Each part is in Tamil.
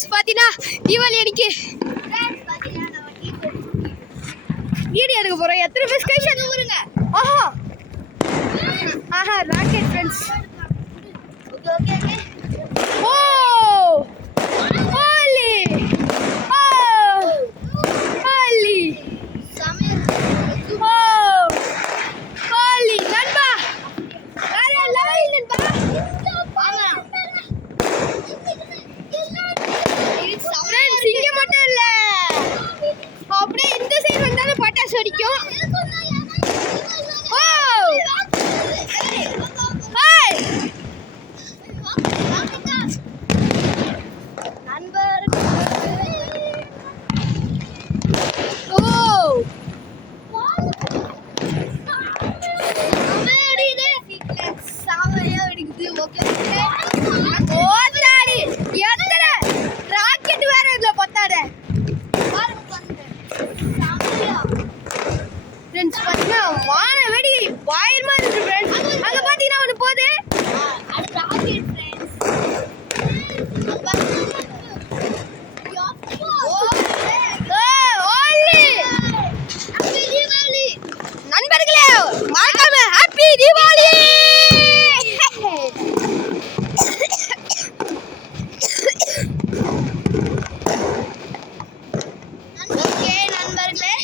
ஃப்ரெண்ட்ஸ் பாத்தீங்கன்னா தீபாவளி அன்னைக்கு வீடியோ எடுக்க போறோம். எத்தனை பேர் ஸ்டேஷன் ஊருங்க? ஆஹா ஆஹா rocket friends. Okay okay okay. ஓ ஹோலி ஓ ஹோலி சமயம் ஓ ஹோலி நண்பா வேற லெவல் நண்பா. ஃப்ரெண்ட்ஸ் இங்க மட்டும் இல்ல, அப்படியே இந்த சைடு வந்தாலும் பட்டாசு வெடிக்கும். ஓ ஹாய் நண்பர். ஓ சாமையா வெடிக்குது. ஓகே ஓத்தாடி எத்தனை ராக்கெட் வேற இதுல பத்தாட. ஃப்ரெண்ட்ஸ் பாத்தீங்கன்னா வான வெடி பயமா இருக்கு ஃப்ரெண்ட்ஸ். அங்க பாத்தீங்கன்னா ஒண்ணு போகுது. அது ராக்கெட் ஃப்ரெண்ட்ஸ். நண்பர்களே மறக்காம ஹாப்பி தீபாவளி. ஓகே நண்பர்களே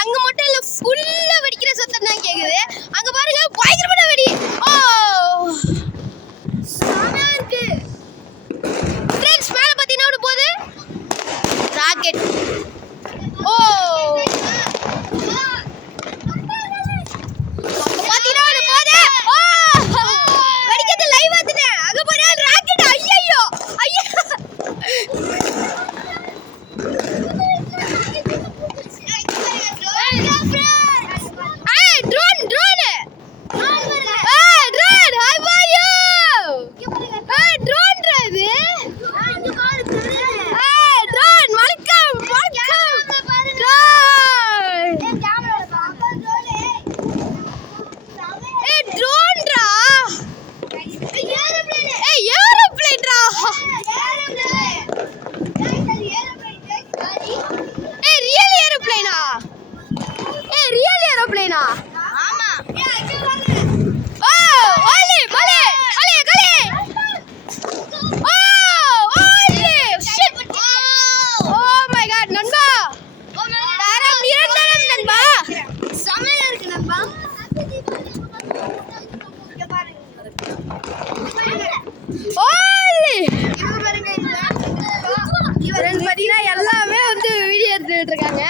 அங்க மட்டும் இல்ல ஃபுல்லா வெடிக்கிற சத்தம் தான் கேக்குது. அங்க பாருங்க பயங்கரமான வெடி. ஓ சாமையா இருக்கு ஃப்ரெண்ட்ஸ். மேல பாத்தீங்கன்னா ஒண்ணு போகுது ராக்கெட். ஓ பாத்தீங்கன்னா ஒண்ணு போகுது. ஓ வெடிக்கிறது லைவ் பார்த்துட்டேன். அங்க பாருங்க ராக்கெட். ஐயோ ஐயோ எல்லாமே வந்து வீடியோ எடுத்துட்டு இருக்காங்க.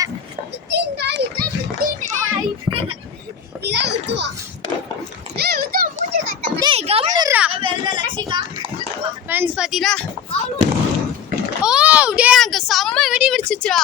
ஃப்ரெண்ட்ஸ் பாத்தீங்களா? ஓ டே அங்க செம்ம வெடி வெடிச்சுச்சுடா.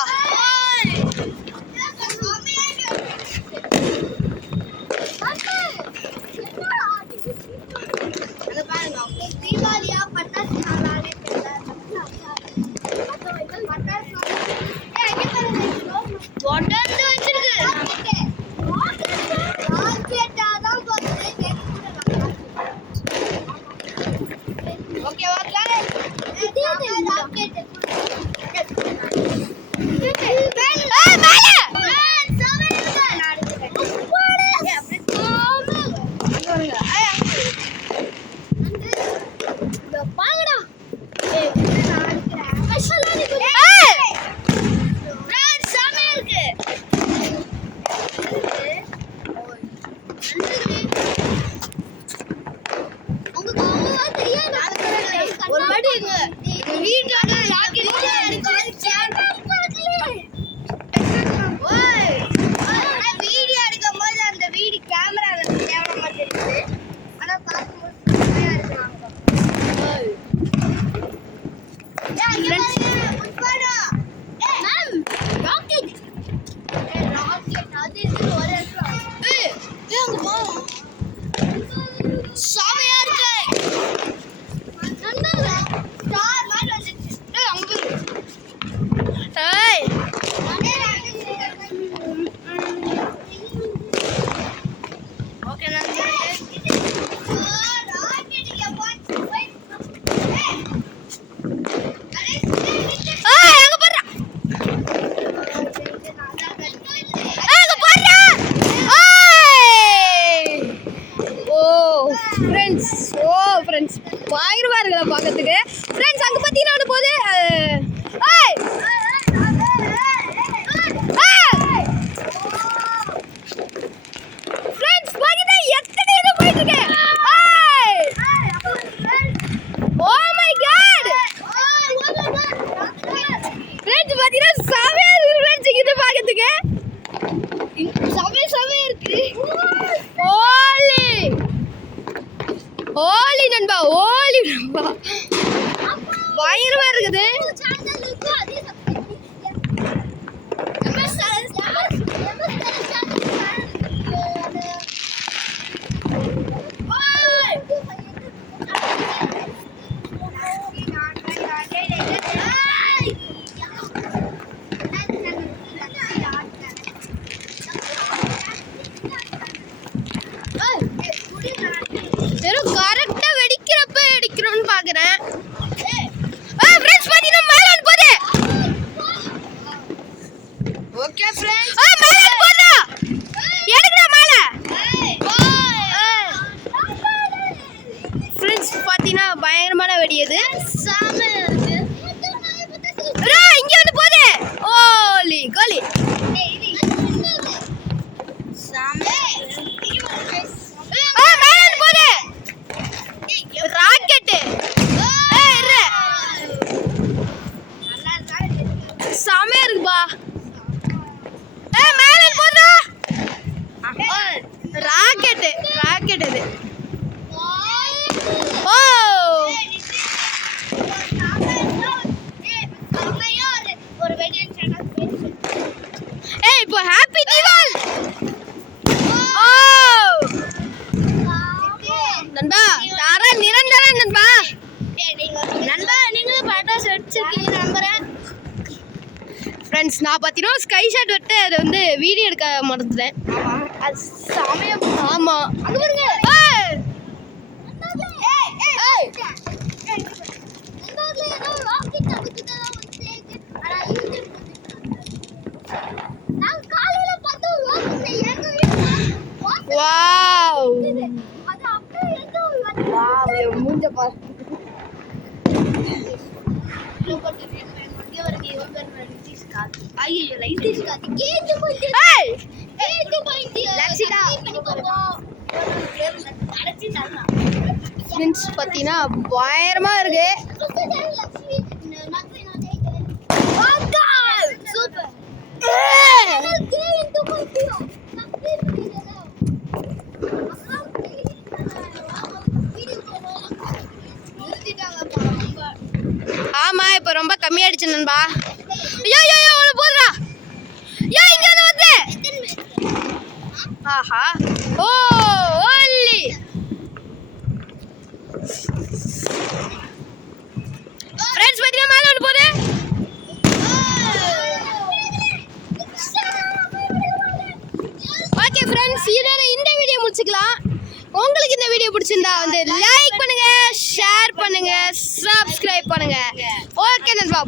ஒரு வாட்டி எங்க வீட்ல ராக்கெட் வீடியோ எடுக்கும் போது அந்த வீடியோ கேமரால கேவல மாதிரி இருக்குது. ஆனா பார்க்கும்போது செமையா இருக்கு. ராக்கெட் அது பயங்கரமா இருக்குது. வெறும் கரெக்டா வெடிக்கிறப்ப வெடிக்கிறோம்னு பாக்குறேன். ஃப்ரெண்ட்ஸ் பாத்தீங்கன்னா மேல போகுது. ஓகே ஃப்ரெண்ட்ஸ், மேல போகுது. எடுங்கடா மேல. ஃப்ரெண்ட்ஸ் பாத்தீங்கன்னா பயங்கரமான வெடியது. இங்க வந்து போகுது. ஓலி கோலி. ராக்கெட் செமையா இருக்குப்பா. மேல போதா ராக்கெட் ராக்கெட் இது. ஓ இப்போ ஹாப்பி தீபாவளி. ஓ நண்பா தாரா நிரந்தரம் நண்பா. நண்பா நீங்க பட்டாசு வெடிச்சிருக்கீங்க நம்புறேன். ஃப்ரெண்ட்ஸ் நான் பார்த்தீங்கன்னா ஸ்கை ஷாட் விட்டு அதை வந்து வீடியோ எடுக்க மறந்துட்டேன். அது சமயம். ஆமாம் அங்கே பாருங்க. வாவ் வாவ் மூஞ்ச பாரு. பார்த்தீங்கன்னா பயங்கரமா இருக்கு. ஆமா இப்ப ரொம்ப கம்மியாயிடுச்சு நண்பா. ஐயோ ஐயோ ஒன்னு போடுறா. யா இங்க வந்து ஆஹா. ஓ ஓலி. ஃப்ரெண்ட்ஸ் பாத்தீங்கன்னா மேல வந்து போகுது. ஓகே ஃப்ரெண்ட்ஸ் இதோட இந்த வீடியோ முடிச்சுக்கலாம். உங்களுக்கு இந்த வீடியோ பிடிச்சிருந்தா வந்து லைக் பண்ணுங்க, ஷேர் பண்ணுங்க, சப்ஸ்கிரைப் பண்ணுங்க. ஓகே நண்பா.